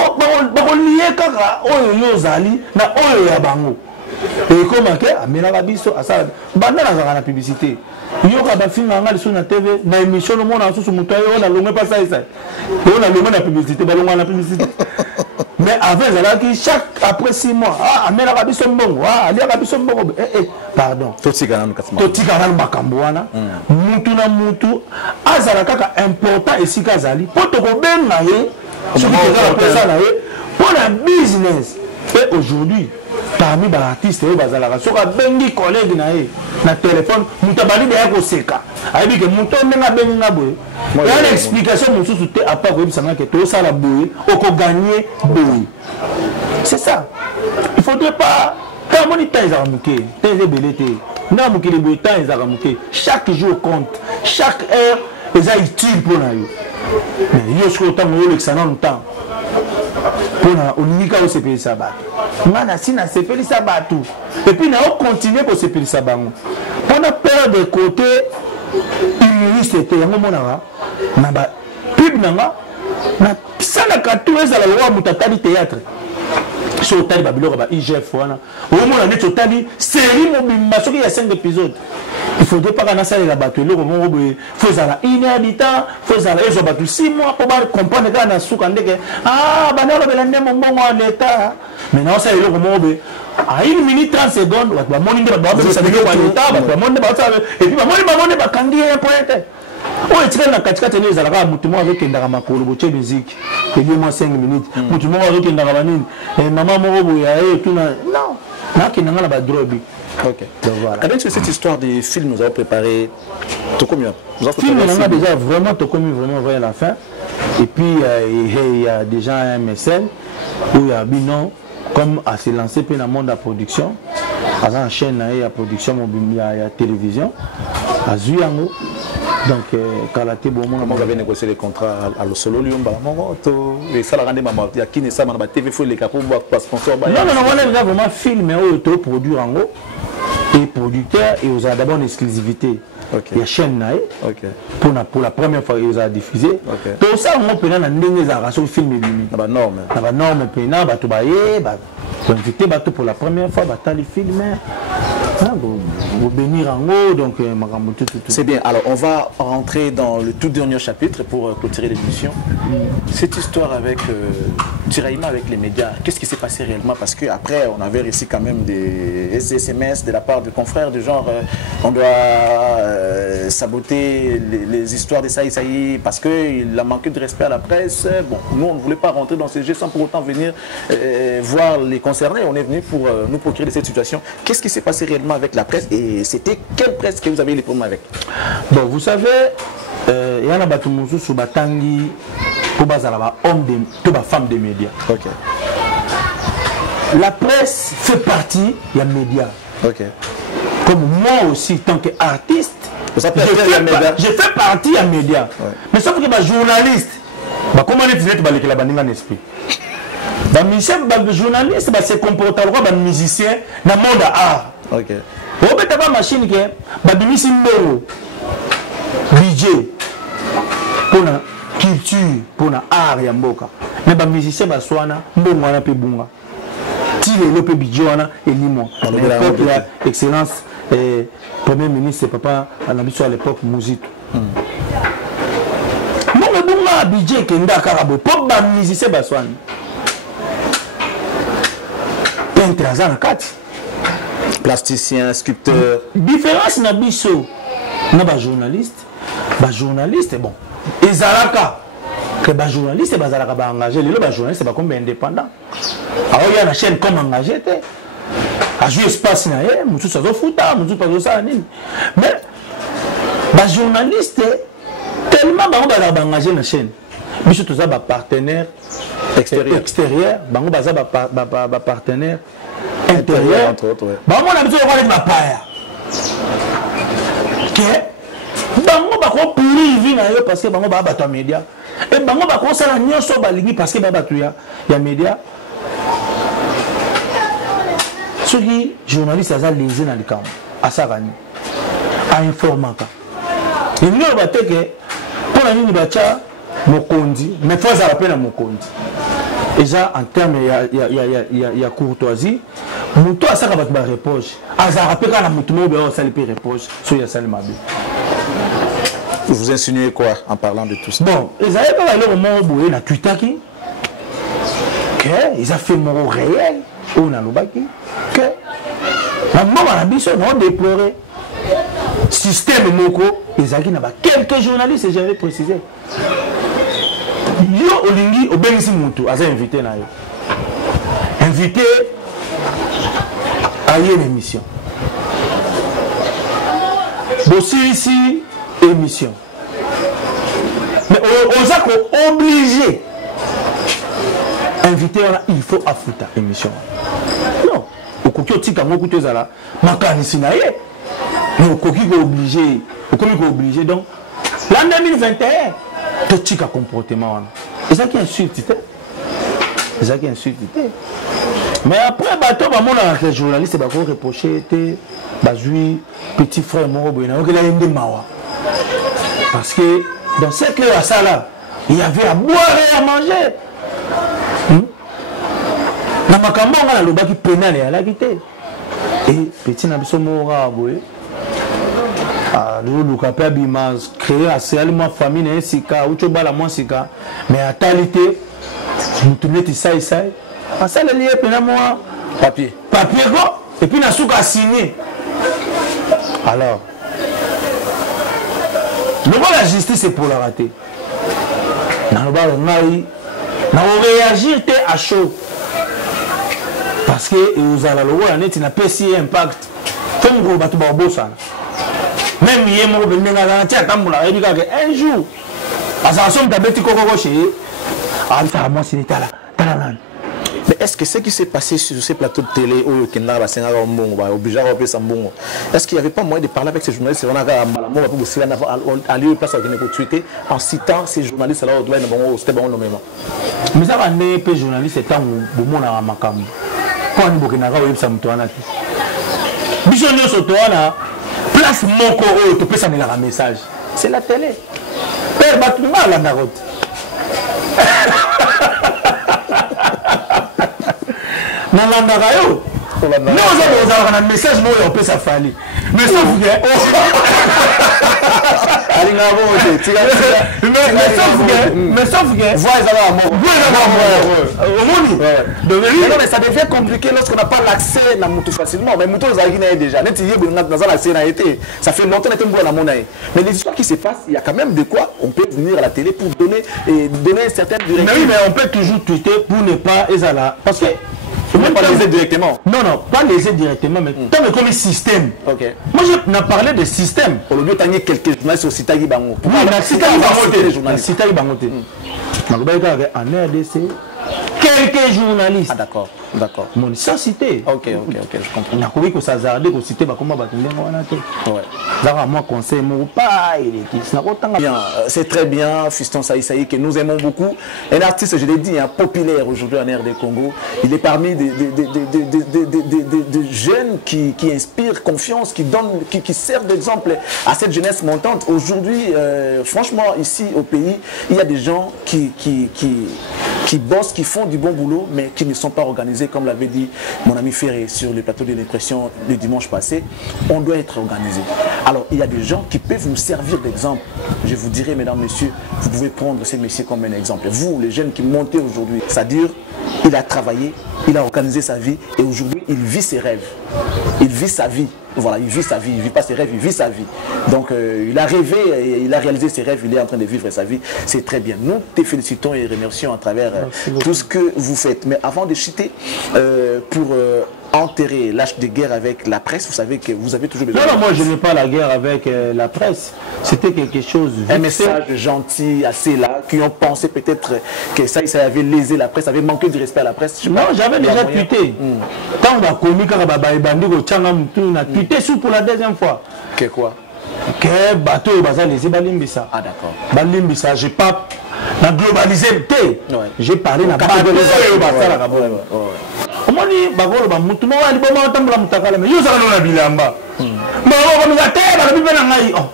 lié kaka oyo yo zali na oyo ya bango. Et comment que amena babiso asa banda na publicité yo ka ba finga ngali sur na TV na émission no mona susu muto yo na longue pas ça yo na longue na publicité ba longue na publicité mais avant ça qui chaque après 6 mois amena babiso mbongo ali babiso mbongo pardon totika na makambo wana mutu na mutu azala kaka important et sika zali poto ko benga ye ce qui est ça là pour la business. Et aujourd'hui parmi les artistes et bazalaka soka bengi collègue na téléphone mutabali de yako seka aibi ke mutonde na bengi na boye ya l'explication mususu te à part ebisanga ke to sala boye oko gagner boye. C'est ça. Il faudrait pas quand on temps za muke teze belete na muke le boye temps za muke chaque jour compte chaque heure eza utile pour na yo mais yo soko temps yo l'excellent temps pour na onika o sepeli sabat ngana sina sepeli sabatu et puis na o continuer pour sepeli sabango pour na perdre de côté humoriste te yango mona na ba pub nanga na sala ka tout ezala wa mutatali théâtre so otali babiloko ba IGF wana omona neti otali série mobimba soki ya 5 épisodes il faudrait pas kana salela bato eloko moko boye faut ezala 1 heure du temps faut ezala ezwa bato 6 mois po bacomprendre kaka na suka ndeke banda olobela nde mombongo wa leta maintenant osala eloko moko boye à 1 minute 30 secondes bato bamoni nde bato babebisa biloko ya leta bato bamoni nde baosala et puis bamoni bakangi ye point te oyo etikali na katikati ene ezalaka motu moko azokendaka makolo botie musique ebie mwa 5 minutes motu moko azokendaka banini mama moko boye aye tuna non nakendanga na badrobi. Ok. Donc, voilà. Avec cette histoire des films, nous avons préparé tout comme film, on a déjà vraiment tout comme vraiment vers la fin. Et puis il y a déjà un mécène où il y a Binon comme à se lancer dans le monde de la production. À la chaîne il y a production, il y a télévision, à Zuyango. Donc quand la télé on avait négocié les contrats à le solo Liomba et ça la rendait maman il y a qui ne ça ma TV faut les capos pour sponsor. Non on a vraiment filmé auto produire en gros et producteur et aux d'abord une exclusivité. Il y a chaîne naï pour la première fois ils ont diffusé. Tout ça on peut dans ndenge za raso film limite. Na ba norme. Na ba norme pena ba to ba ye ba invité ba pour la première fois ba tali filmer. Donc c'est bien. Alors on va rentrer dans le tout dernier chapitre pour clôturer l'émission. Cette histoire avec tiraillement avec les médias, qu'est-ce qui s'est passé réellement? Parce qu'après on avait réussi quand même des SMS de la part de confrères du genre on doit saboter les histoires de ça parce qu'il a manqué de respect à la presse. Bon, nous on ne voulait pas rentrer dans ces jeux sans pour autant venir voir les concernés. On est venu pour nous procurer de cette situation. Qu'est-ce qui s'est passé réellement avec la presse et c'était quelle presse que vous avez eu les problèmes avec? Bon, vous savez, il y a un bateau sur Batangi pour homme de femme des médias. Ok. La presse fait partie des médias. Ok. Comme moi aussi, tant qu'artiste, je fais partie des médias. Ouais. Mais sauf que les journalistes, comment les esprit? Les journalistes se comportent comme des musiciens dans le monde de l'art. Ok. On peut avoir une machine qui est DJ pour la culture, pour l'art et mboka. Mais les musiciens sont mbongo pe bunga. Tire le pe bidjona et limo. L'époque la excellence premier ministre papa à l'époque Mouzito. Moi le bunga DJ kenda karabo pour les musiciens baswana. Peintre azana kati. Plasticien, sculpteur. Différence na biso na ba journaliste bon ezalaka que ba journaliste bazalaka ba engagé lelo ba journaliste ba comme indépendant alors il y a la chaîne comme engagé té a jouer espace na ye mutu ça zo futa mutu pas ça nini mais ba journaliste tellement ba engagé na chaîne biso to za ba partenaire extérieur bango baza ba partenaire intérieur entre autres ouais. Bah mon habitude de ma paille que bango ba ko privé na yo parce que bango ba bato média et bango ba ko sala nyonso ba lingi parce que ba bato ya média soki journaliste aza lésé na likambo asakani a informaka et nous ba teke pour la nini ba cha mokondi mais faut ça rappelle mokondi déjà en termes il y a courtoisie muto asaka bato ba reproche azara peka na mutu mo be o sali pe reproche so ya sali mabe. Vous insinuez quoi en parlant de tout ça? Bon, ils avaient pas le moment boé na Twitter qui que ils a fait mon réel ou na lobaki que la maman na biso non déplorer système moko ezaki na ba quelques journalistes j'avais précisé yo olingi obengisi mutu aza invité na yo invité à une émission. Bossi ici, émission. Mais on a obligé. Invité, il faut affouter émission. Non. Au coquille, tu as beaucoup de choses là. Ma canisse n'a rien. Mais au coquille, obligé. Au coquille, obligé. Donc, l'an 2021, tu as un comportement. C'est ça qui insulte. C'est ça qui insulte. Mais après, les journalistes ont reproché petit frère parce que dans cette heure, il y avait à boire et à manger. na makambo nga nalobaki pénal eyalaki te e petit na biso moko kaka boye loluka mpe abima créer aseyali mwa famille na ye sika auti obala mwa sika mais atali te motu neti saisai asaleli ye pena mwa papier ko et puis nasuka asigné alors lokola justice epolaka te nalobaka ngai nakoréagir te à chaud parce que eozala lokola neti napesi ye impact fo mokolo bato bakobosana même ye moko mpe ndenge azala ti atambola ayebi kaka un jour azala so moto abeti kokoko che ye abisaka mwasi ni tala nani. Mais est-ce que ce qui s'est passé sur ces plateaux de télé où il y a obligé à repérer Sambongo, est-ce qu'il n'y avait pas moyen de parler avec ces journalistes en citant ces journalistes là c'était bon nommément? Mais ça va ne pas journaliste étant bon na makambo. Quand on bokena ka web samtoana ti. Biso nyoso toana place moko o to pesa na message. C'est la télé. Père batumba la narote. Nalandaka yo non ozala na message mo yo pesa fali mais sauf que voix mais ça devient compliqué lorsqu'on n'a pas l'accès à Moutou facilement mais Moutou déjà ça fait longtemps que nous avons mais les histoires qui se passent il y a quand même de quoi on peut venir à la télé pour donner certaines directives. Mais oui, mais on peut toujours tweeter pour ne pas parce que pas les aider directement. Non, pas les aider directement, mais tant comme un système. Ok. Moi, je parlé de système. Au lieu de quelques journalistes au Sitagi Bango. Oui, mais Sitagi Bango. En RDC, quelques journalistes. Ah, d'accord. D'accord. Mon sans citer. Ok, je comprends. On a compris que ça zardé que citer comment va tomber en attaque. Ouais. Là, moi, conseil, mon pas, bien, c'est très bien, Fiston Saïsaï, que nous aimons beaucoup. Un artiste, je l'ai dit, populaire aujourd'hui en RD Congo. Il est parmi des jeunes qui inspirent confiance, qui servent d'exemple à cette jeunesse montante. Aujourd'hui, franchement, ici au pays, il y a des gens qui bossent, qui font du bon boulot, mais qui ne sont pas organisés, comme l'avait dit mon ami Ferré sur le plateau de l'impression le dimanche passé. On doit être organisé. Alors, il y a des gens qui peuvent nous servir d'exemple. Je vous dirais, mesdames, messieurs, vous pouvez prendre ces messieurs comme un exemple. Vous, les jeunes qui montez aujourd'hui, c'est-à-dire, il a travaillé, il a organisé sa vie et aujourd'hui, il vit ses rêves. Il vit sa vie. Voilà, il vit sa vie, il ne vit pas ses rêves, il vit sa vie. Donc, il a rêvé, il a réalisé ses rêves, il est en train de vivre sa vie. C'est très bien. Nous te félicitons et remercions à travers tout ce que vous faites. Mais avant de chuter, pour enterrer l'âge de guerre avec la presse, vous savez que vous avez toujours besoin... Non, moi je n'ai pas la guerre avec la presse. C'était quelque chose... Un message gentil, assez là, qui ont pensé peut-être que ça avait lésé la presse, avait manqué de respect à la presse. Non, j'avais déjà tweeté. Quand on a commis, quand on a tweeté sous pour la deuxième fois. Que quoi? Que bateau bazar les balimbisa. Ah d'accord. Balimbisa, j'ai pas na globalisé té. J'ai parlé na bateau bazar la bola. Omoni bagolo ba mutu no ali boma tambula mutakala mais yo za na bilamba. Ba ba ba té ba bibe na ngai. Oh.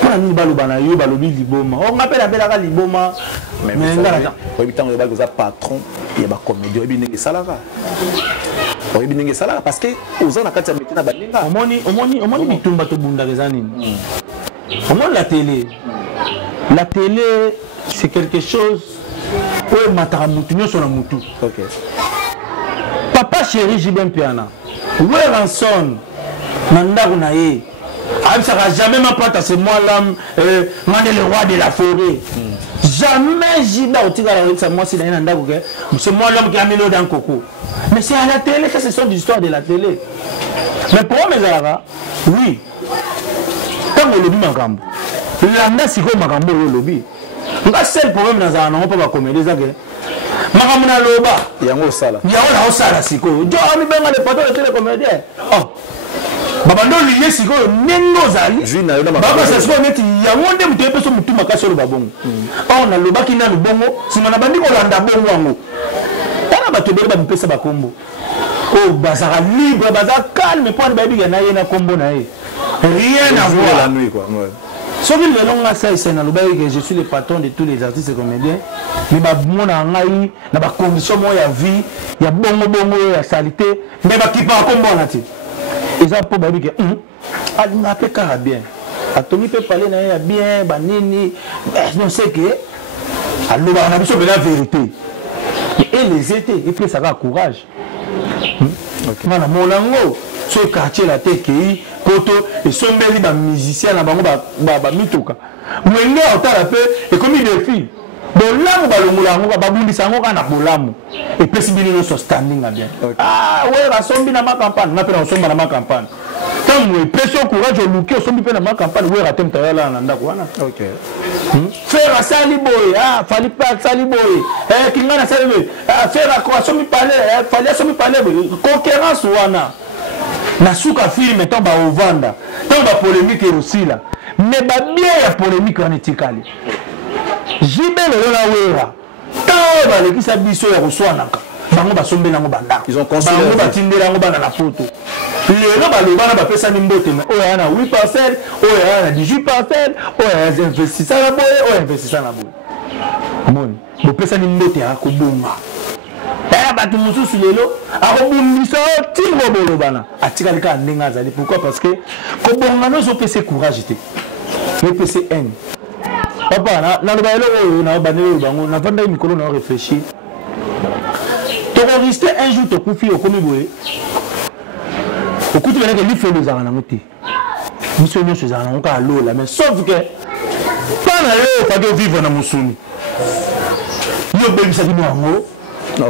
Pour ni balu bana yo balobi liboma. On appelle ka liboma. Mais ngala. Ko bitango ba goza patron, ya ba comédie bi ndenge salaka. Parce que aux ans omoni bitumba to bunda kezani. Omoni la télé c'est quelque chose où matara mutu nyo sona mutu. OK. Papa chéri Jibin Piana. Ouais ranson nandaku na ye. Abisaka jamais ma pata c'est moi l'homme le roi de la forêt. Jamais Jida otika avec sa moi si dans nandaku que c'est moi l'homme qui a mis l'eau dans coco. Mais c'est à la télé que ce sont des histoires de la télé. Mais pour mes amis, oui. Quand on lobby makambo, l'anda c'est comme makambo le lobby. On a seul problème dans un an, on peut pas commettre des agressions. Makambo na loba, yango sala. Yango sala siko. Jo ami benga le patron de télécomédien. Oh. Babando lié siko nengo zali. Baba ça se net yango nde mutu epeso mutu makasi lo babongo. On a loba ki na lubongo, simana bandi ko landa bongo wango. Batobeli ba mpesa ba kombo. Oh bazara libre, bazara calme pour ba biga na ye na kombo na ye. Rien à voir la nuit quoi. Ouais. Ce qui est long, c'est que je suis le patron de tous les artistes et comédiens. Mais mon angai, na ba condition mo ya vie, ya bongo ya salité, mais ba qui pas comme bon là. Et ça pour babi que ali na pe kara bien. Atomi peut parler na ya bien, ba nini, non c'est que allo ba na biso la vérité. Et les étés, il faut ça va courage. Mana mon ango, ce quartier la tête qui poto et sombeli ba musicien na bango ba mituka. Mwenge otala pe et comme il est fille. Bolamu balongolango ba babundisa ngo kana bolamu. Et puis sibili no so standing bien. Ah ouais, la sombi na ma campagne, na pe na somba na ma campagne. Tant moi pression courage au luki sombi pe na ma campagne, ouais ratem tayala na ndako wana. OK. Faire sali boy, ah fali pas sali boy. Kinga na sali boy. Faire quoi sombi parler, fali sombi parler concurrence wana. Na suka film tomba ovanda. Tomba polémique aussi là. Mais ba bien ya polémique en etikali. Jibe le la wera. Tant ba le kisa biso ya koswanaka. Bango ba sombe nango banda. Ils ont considéré bango ba tindela ngo bana na photo. Le ba le bana ba pesa ni mbote mais o ya na 8%, o ya na 18%, o ya investissa na boye, o investissa na boye. Moni, bo pesa ni mbote ya ko bomba. Batu mususu lelo akobundisa tingo bolo bana atikali ka ndenga zali. Pourquoi? Parce que ko bonga no so pese courage te ne pese haine. Papa na ba elo na banelo bango na vanda mikolo na réfléchir to rester un jour to kufi o komi boye okuti bana ke li felo za na ngote mission so za na ngoka lola mais sauf que pas na yo fa de vivre na musuni yo bebisa bino ngo. Non,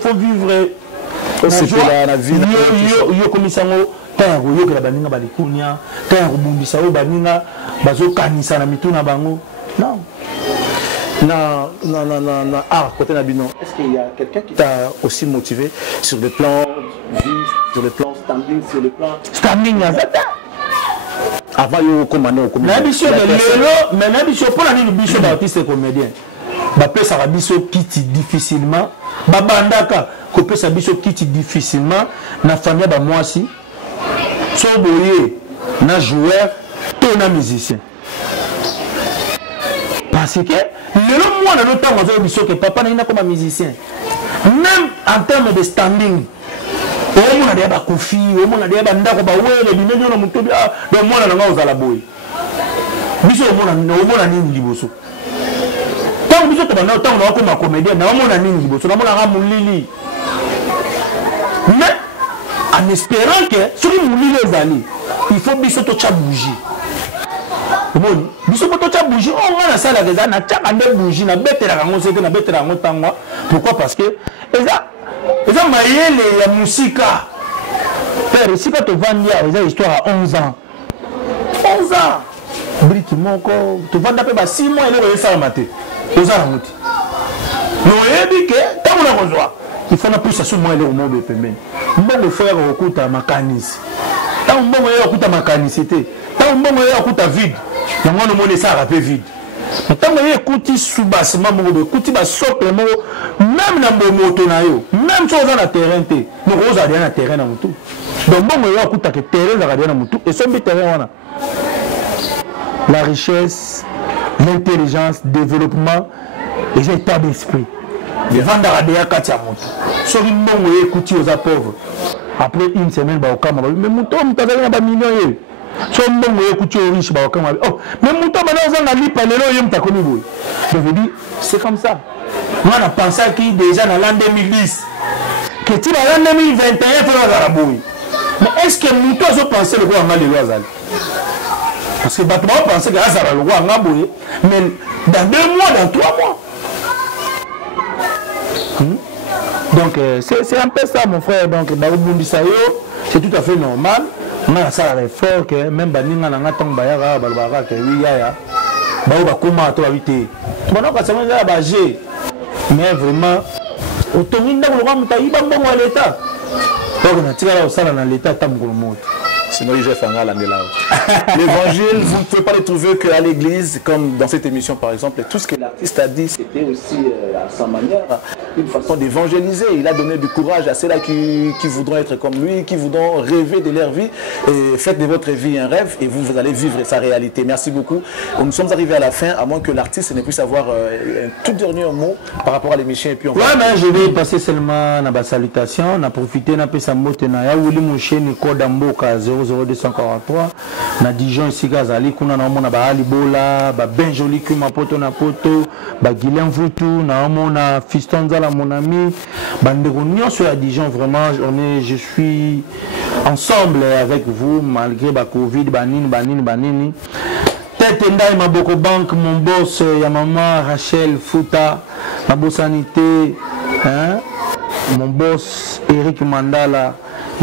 faut vivre la vie. Non. Ah, côté Nabino, est-ce qu'il y a quelqu'un qui t'a aussi motivé sur le plan vif, sur le plan standing, sur le plan standing? Avant yo commandé au comédien. L'ambition de l'élo, mais l'ambition pour l'année l'ambition d'artiste et comédien. Ba pesa rabiso kiti difficilement, ba bandaka ko pesa biso kiti difficilement na famille ba mwasi. So boye na joueur, to na musicien. Parce que l'élo moi na no temps on biso que papa na ina comme musicien. Même en termes de standing. On a des bakofi, on a des bandako ba wele binyo na mutobi do mona na ngao za la boy. Biso on a nini liboso. Tant biso to bana tant na ko ma comédien na on a nini liboso, na mona nga mulili. Mais en espérant que sur mulili ezali, il faut biso to cha bougie. Bon, biso to cha bougie, on va na sala déjà na cha ande bougie na betela ngo sete na betela ngo tangwa. Pourquoi? Parce que eza mayele ya musika. Père, si pas te vendre eza histoire à 11 ans. 11 ans. Briki moko, te vendre pe 6 mois ele ko ça maté. Oza na muti. No yebi ke tango na kozwa. Il faut na plus sur moi ele au monde pembeni. Mbongo frère okuta makanisi. Tango mbongo ele okuta makanisité. Tango mbongo ele okuta vide. Yango no mone ça rappel vide. Tant que écouti sous bassement mon écouti bas socle mo même na moto na yo même chose na terrain te no rosa dia na terrain na mutu donc bon yo écouta que terrain za dia na mutu et son terrain wana la richesse, l'intelligence, développement et l'état d'esprit de vendre dia katia mutu so bon yo écouti aux pauvres après une semaine ba okama mais mutu mutazali na ba millions so mbongo écouter au riche ba okama oh mais mutu bana ozanga lipa lelo yem takomi boy. Je vous dis c'est comme ça. Moi on a pensé qui déjà dans l'an 2010 que tu vas l'an 2021 faire la boy. Mais est-ce que mutu a pensé le quoi en le loisal? Parce que battement penser que ça va le quoi en boy mais dans 2 mois dans 3 mois. Donc c'est un peu ça mon frère donc ba obundisa yo c'est tout à fait normal. Na ça fort que même baninga na ngatong bayaka balbaka que oui ya ba ba kuma to habiter bona ka sama ya ba G mais vraiment otominda ko muta iba mbongo l'état donc na tika la sala na l'état tamko moto Sinon, il fait un l'évangile, vous ne pouvez pas le trouver qu'à l'église, comme dans cette émission par exemple. Et tout ce que l'artiste a dit, c'était aussi à sa manière une façon d'évangéliser. Il a donné du courage à ceux-là qui voudront être comme lui, qui voudront rêver de leur vie. Et faites de votre vie un rêve et vous allez vivre sa réalité. Merci beaucoup. Nous sommes arrivés à la fin, à moins que l'artiste ne puisse avoir un tout dernier mot par rapport à l'émission. Et puis on va... mais je vais passer seulement dans ma salutation. On a profité, on a fait sa moto. Mon chien code Mboka 00243 na Dijon ici Gazali kuna na mona ba Alibola ba Benjoli kuma poto na poto ba Guilain Vutu na mona Fiston Zala mon ami bandeko nyonso ya Dijon. Vraiment je suis ensemble avec vous malgré ba Covid banini tête ndai maboko bank mon boss ya maman Rachel Futa ma sanité hein mon boss Eric Mandala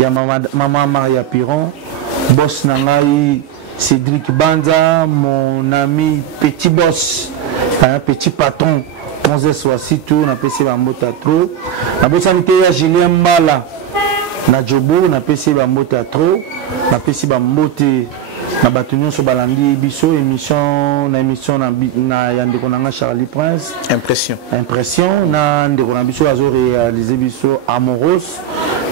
ya maman Maria Piron, boss Nangai Cédric Banza, mon ami petit boss, petit patron, Moses Wassitou, na PC Bambota Tro, na bosanité ya Julien Mbala, na Jobo, na PC Bambota Tro, na PC Bambote, na batunyo so balandi biso émission na yandeko nanga Charlie Prince, impression na ndeko na biso azo réaliser biso Amoros.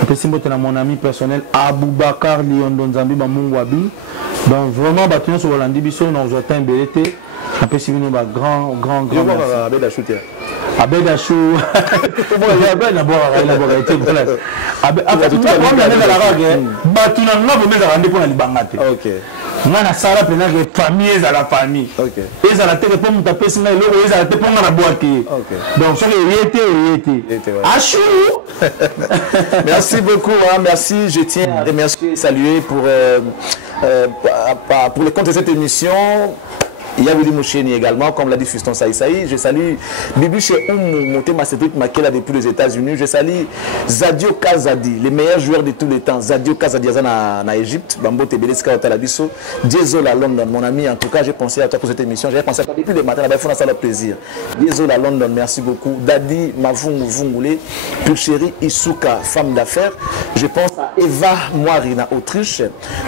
Je na mon ami personnel Aboubakar Liondo Nzambi Bamungwabi. Donc vraiment bâtiment sur Hollandi biso nous avons un BLT. Après si nous ba grand Abed Achou. Abed Achou. Comment il y a ben d'abord la été voilà. Abed tout la rage. Batuna na bo meza rande pour na libangate. OK. Ngana sala pena que famille za la famille. OK. Et ça la tête pour me taper sinon le ça la tête pour na boîte. OK. Donc ça il était. Achou. Merci beaucoup, hein, merci. Je tiens à remercier et saluer pour le compte de cette émission. Il y a Willy Moucheni également, comme l'a dit Fiston Saïsaï. Je salue Bibi chez Motema Cédric Makela depuis les États-Unis. Je salue Zadio Kazadi, le meilleur joueur de tous les temps. Zadio Kazadi en Égypte. Bambo Tebeleska Otalabiso. Diesel à London, mon ami. En tout cas, j'ai pensé à toi pour cette émission. J'ai pensé à toi depuis le matin. Il faut ça le plaisir. Diesel à London, merci beaucoup. Dadi Mavungu Vungule. Pulchéri Isuka, femme d'affaires. Je pense à Eva Moirina, Autriche.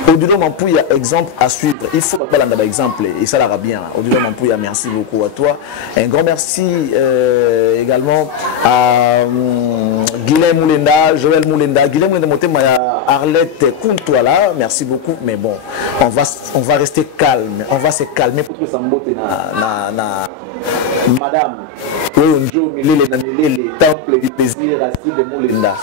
Odilo Mampouya, exemple à suivre. Il faut pas l'en avoir exemple. Et ça l'ara bien. Odilo Mampouya, merci beaucoup à toi. Un grand merci également à Guilhem Moulenda, Joël Moulenda. Guilhem Moulenda, Motema, Arlette Kuntouala. Merci beaucoup. Mais bon, on va rester calme. On va se calmer pour que ça m'bote na Madame. Onjo Milele na Milele, temple du plaisir, Racine de Moulenda.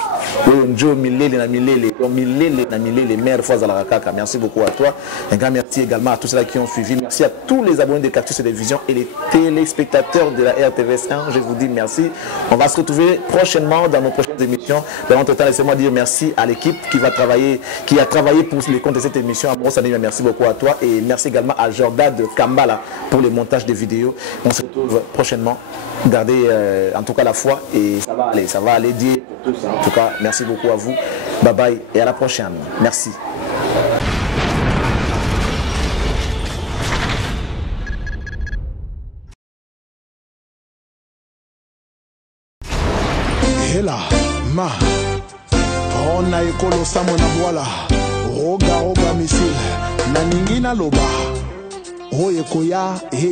Onjo Milele na Milele, Milele na Milele, mère fois à la Rakaka. Merci beaucoup à toi. Un grand merci également à tous ceux qui ont suivi. Merci à tous les abonnés de Cactus Télévision et les téléspectateurs de la RTVS1. Je vous dis merci. On va se retrouver prochainement dans nos prochaines émissions. Dans notre temps, laissez-moi dire merci à l'équipe qui a travaillé pour les comptes de cette émission. Merci beaucoup à toi et merci également à Jordan de Kambala pour le montage des vidéos. On se retrouve prochainement. Gardez en tout cas la foi et ça va aller dire pour tous. En tout cas, merci beaucoup à vous. Bye bye et à la prochaine. Merci. Hela ma on a ekolo samo na boala roga missile na ningina loba oye koya heya